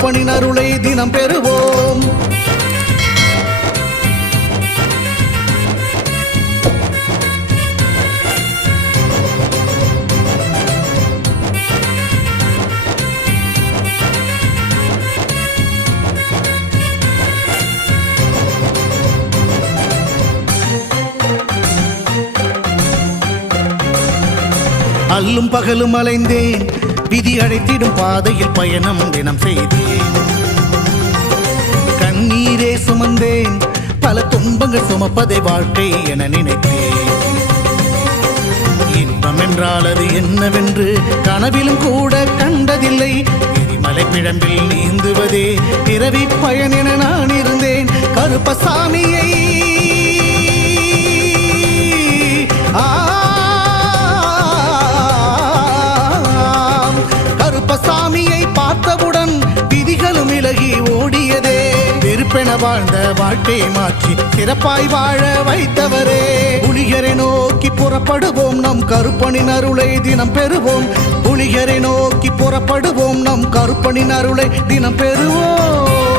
கருப்பனின் அருளை தினம் பெறுவோம். அல்லும் பகலும் அலைந்தேன், விதி அழைத்திடும் பாதையில் பயணம் தினம் செய்தேன். கண்ணீரே சுமந்தேன், பல துன்பங்கள் சுமப்பதை வாழ்க்கை என நினைத்தேன். இன்பம் என்றால் அது என்னவென்று கனவிலும் கூட கண்டதில்லை. எரிமலை பிழம்பில் நீந்துவதே பிறவி பயன் என நான் இருந்தேன். கருப்பசாமியை கருப்பசாமியை பார்த்தவுடன் விதிகளும் விலகி ஓடியதே. வெறுப்பென வாழ்ந்த வாழ்க்கையை மாற்றி சிறப்பாய் வாழ வைத்தவரே. புலிகரை நோக்கி புறப்படுவோம், நம் கருப்பனின் அருளை தினம் பெறுவோம். புலிகரை நோக்கி புறப்படுவோம், நம் கருப்பனின் அருளை தினம் பெறுவோம்.